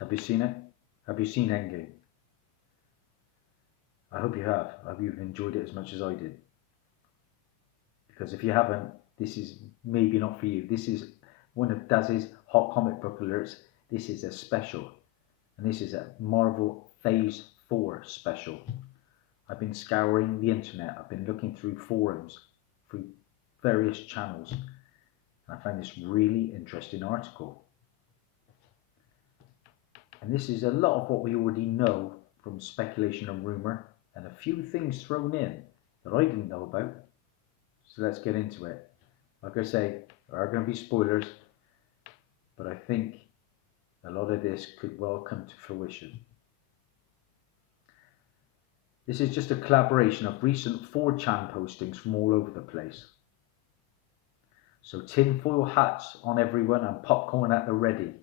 Have you seen it? Have you seen Endgame? I hope you have. I hope you've enjoyed it as much as I did. Because if you haven't, this is maybe not for you. This is one of Daz's hot comic book alerts. This is a special. And this is a Marvel Phase 4 special. I've been scouring the internet. I've been looking through forums, through various channels. And I found this really interesting article. And this is a lot of what we already know from speculation and rumour, and a few things thrown in that I didn't know about. So let's get into it. Like I say, there are going to be spoilers, but I think a lot of this could well come to fruition. This is just a collaboration of recent 4chan postings from all over the place. So tinfoil hats on everyone and popcorn at the ready.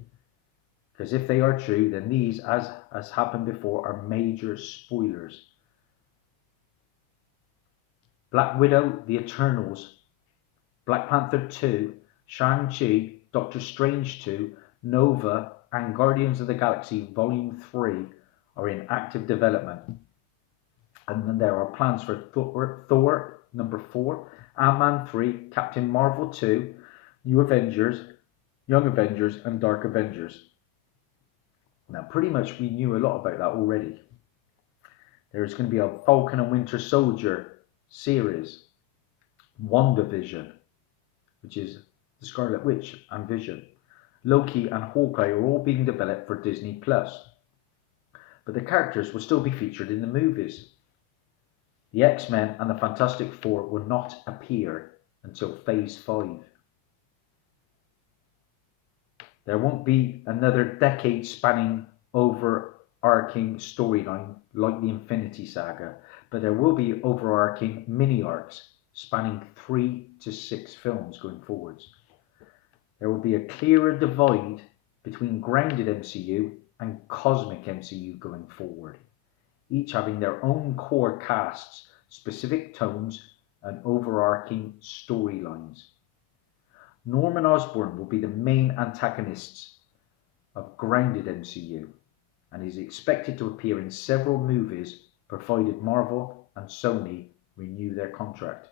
Because if they are true, then these, as has happened before, are major spoilers. Black Widow, The Eternals, Black Panther 2, Shang-Chi, Doctor Strange 2, Nova, and Guardians of the Galaxy Volume 3 are in active development. And then there are plans for Thor number 4, Ant-Man 3, Captain Marvel 2, New Avengers, Young Avengers, and Dark Avengers. Now, pretty much we knew a lot about that already. There's going to be a Falcon and Winter Soldier series, WandaVision, which is the Scarlet Witch and Vision. Loki and Hawkeye are all being developed for Disney+. But the characters will still be featured in the movies. The X-Men and the Fantastic Four will not appear until Phase 5. There won't be another decade-spanning overarching storyline like the Infinity Saga, but there will be overarching mini-arcs spanning 3 to 6 films going forwards. There will be a clearer divide between grounded MCU and cosmic MCU going forward, each having their own core casts, specific tones, and overarching storylines. Norman Osborn will be the main antagonists of grounded MCU, and is expected to appear in several movies provided Marvel and Sony renew their contract.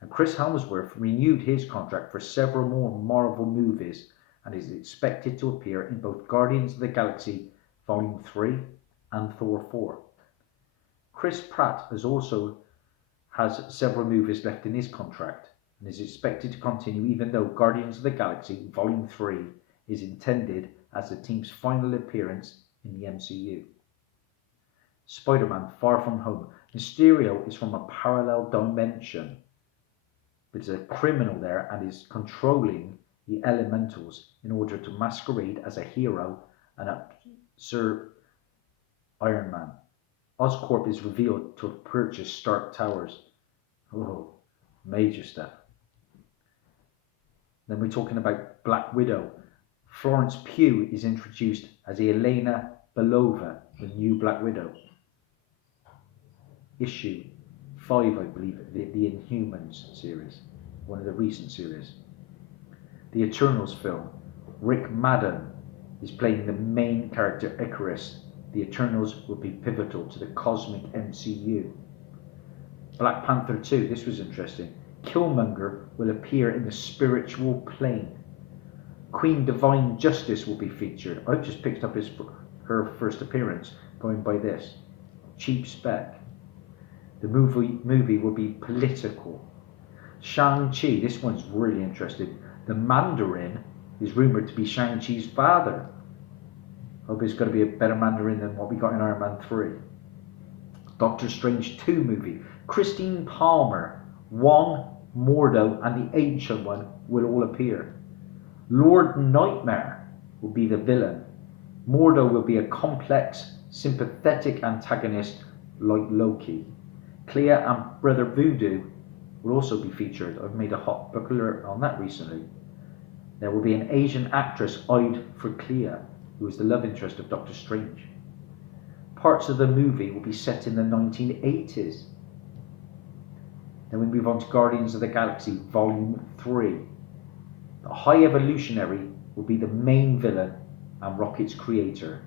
And Chris Hemsworth renewed his contract for several more Marvel movies and is expected to appear in both Guardians of the Galaxy Volume 3 and Thor 4. Chris Pratt has several movies left in his contract and is expected to continue, even though Guardians of the Galaxy Volume 3 is intended as the team's final appearance in the MCU. Spider-Man Far From Home. Mysterio is from a parallel dimension. There's a criminal there and is controlling the elementals in order to masquerade as a hero and serve Iron Man. Oscorp is revealed to have purchased Stark Towers. Oh, major stuff. Then we're talking about Black Widow. Florence Pugh is introduced as Elena Belova, the new Black Widow. Issue 5, I believe, the Inhumans series, one of the recent series. The Eternals film. Rick Madden is playing the main character Icarus. The Eternals will be pivotal to the cosmic MCU. Black Panther 2, this was interesting. Killmonger will appear in the spiritual plane. Queen Divine Justice will be featured. I've just picked up her first appearance, going by this. Cheap spec. The movie will be political. Shang-Chi, this one's really interesting. The Mandarin is rumoured to be Shang-Chi's father. Hope it's going to be a better Mandarin than what we got in Iron Man 3. Doctor Strange 2 movie. Christine Palmer, Wong, Mordo, and the Ancient One will all appear. Lord Nightmare will be the villain. Mordo will be a complex, sympathetic antagonist like Loki. Clea and Brother Voodoo will also be featured. I've made a hot book alert on that recently. There will be an Asian actress eyed for Clea, who is the love interest of Doctor Strange. Parts of the movie will be set in the 1980s. Then we move on to Guardians of the Galaxy Volume 3. The High Evolutionary will be the main villain, and Rocket's creator.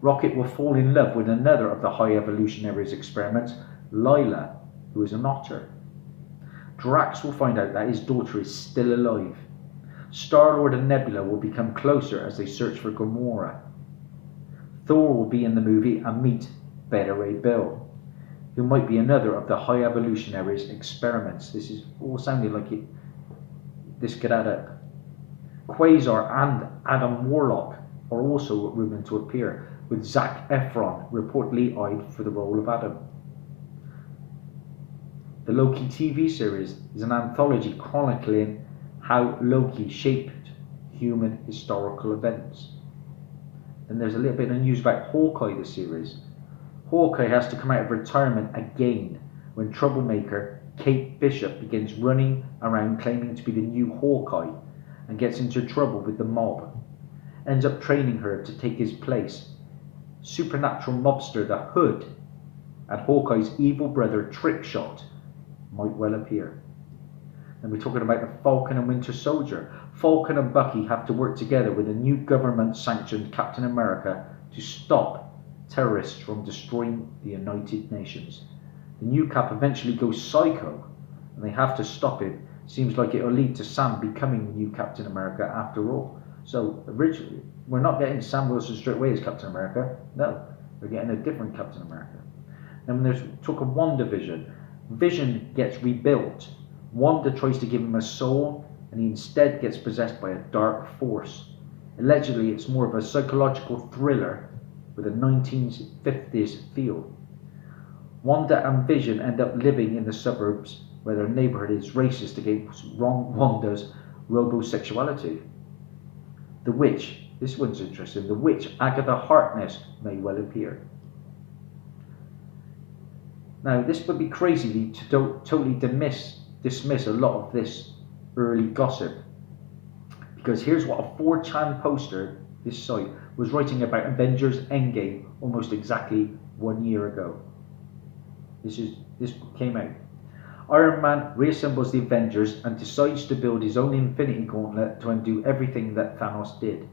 Rocket will fall in love with another of the High Evolutionaries' experiments, Lila, who is an otter. Drax will find out that his daughter is still alive. Star-Lord and Nebula will become closer as they search for Gamora. Thor will be in the movie and meet Beta Ray Bill, who might be another of the High Evolutionaries' experiments. This is all sounding like this could add up. Quasar and Adam Warlock are also rumoured to appear, with Zac Efron reportedly eyed for the role of Adam. The Loki TV series is an anthology chronicling how Loki shaped human historical events. Then there's a little bit of news about Hawkeye, the series. Hawkeye has to come out of retirement again when troublemaker Kate Bishop begins running around claiming to be the new Hawkeye and gets into trouble with the mob. Ends up training her to take his place. Supernatural mobster the Hood and Hawkeye's evil brother Trickshot might well appear. And we're talking about the Falcon and Winter Soldier. Falcon and Bucky have to work together with a new government-sanctioned Captain America to stop terrorists from destroying the United Nations. The new Cap eventually goes psycho, and they have to stop him. Seems like it will lead to Sam becoming the new Captain America after all. So originally, we're not getting Sam Wilson straight away as Captain America. No, we're getting a different Captain America. Then when there's talk of WandaVision, Vision gets rebuilt. Wanda tries to give him a soul, and he instead gets possessed by a dark force. Allegedly, it's more of a psychological thriller with a 1950s feel. Wanda and Vision end up living in the suburbs where their neighborhood is racist against Wanda's robosexuality. The witch, this one's interesting, the witch Agatha Harkness may well appear. Now, this would be crazy to totally dismiss a lot of this early gossip, because here's what a 4chan poster, this site, was writing about Avengers Endgame almost exactly 1 year ago. This came out. Iron Man reassembles the Avengers and decides to build his own Infinity Gauntlet to undo everything that Thanos did.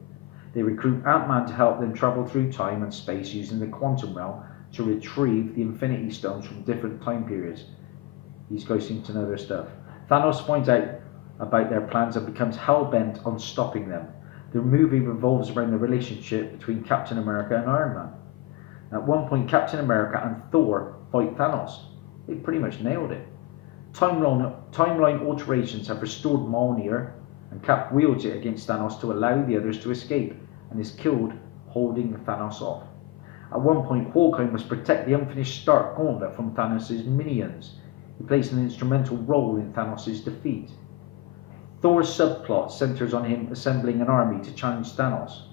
They recruit Ant-Man to help them travel through time and space using the quantum realm to retrieve the Infinity Stones from different time periods. These guys seem to know their stuff. Thanos finds out about their plans and becomes hell-bent on stopping them. The movie revolves around the relationship between Captain America and Iron Man. At one point, Captain America and Thor fight Thanos. They pretty much nailed it. Timeline alterations have restored Mjolnir, and Cap wields it against Thanos to allow the others to escape, and is killed holding Thanos off. At one point, Hawkeye must protect the unfinished Stark Gauntlet from Thanos' minions. He plays an instrumental role in Thanos' defeat. Thor's subplot centers on him assembling an army to challenge Thanos.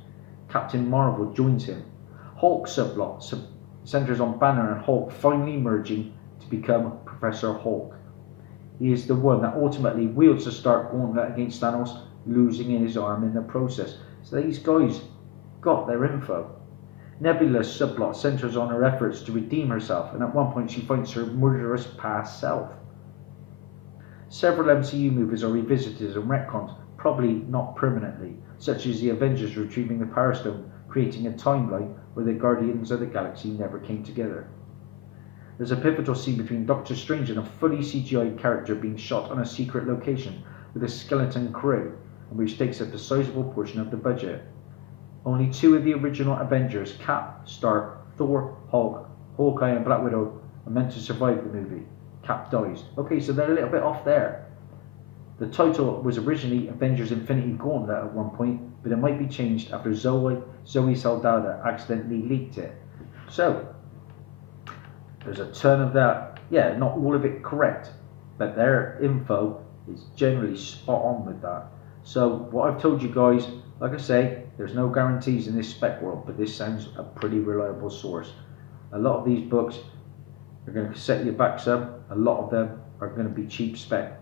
Captain Marvel joins him. Hulk's subplot centers on Banner and Hulk finally merging to become Professor Hulk. He is the one that ultimately wields the Stark Gauntlet against Thanos, losing his arm in the process. So these guys got their info. Nebula's subplot centers on her efforts to redeem herself, and at one point she finds her murderous past self. Several MCU movies are revisited and retconned, probably not permanently, such as the Avengers retrieving the Power Stone, creating a timeline where the Guardians of the Galaxy never came together. There's a pivotal scene between Doctor Strange and a fully CGI character being shot on a secret location with a skeleton crew, which takes up a sizable portion of the budget. Only 2 of the original Avengers, Cap, Stark, Thor, Hulk, Hawkeye and Black Widow, are meant to survive the movie. Cap dies. Okay, so they're a little bit off there. The title was originally Avengers Infinity Gauntlet at one point, but it might be changed after Zoe Saldana accidentally leaked it. So, there's a ton of that. Yeah, not all of it correct, but their info is generally spot on with that. So, what I've told you guys, like I say, there's no guarantees in this spec world, but this sounds a pretty reliable source. A lot of these books are going to set your backs up. A lot of them are going to be cheap spec.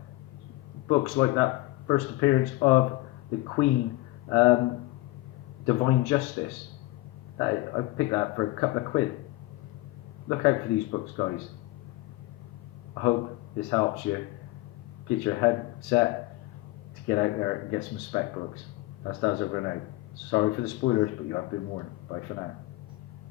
Books like that first appearance of the Queen, Divine Justice, I picked that for a couple of quid. Look out for these books, guys. I hope this helps you get your head set to get out there and get some spec books. That's Dazzie over and out. Sorry for the spoilers, but you have been warned. Bye for now.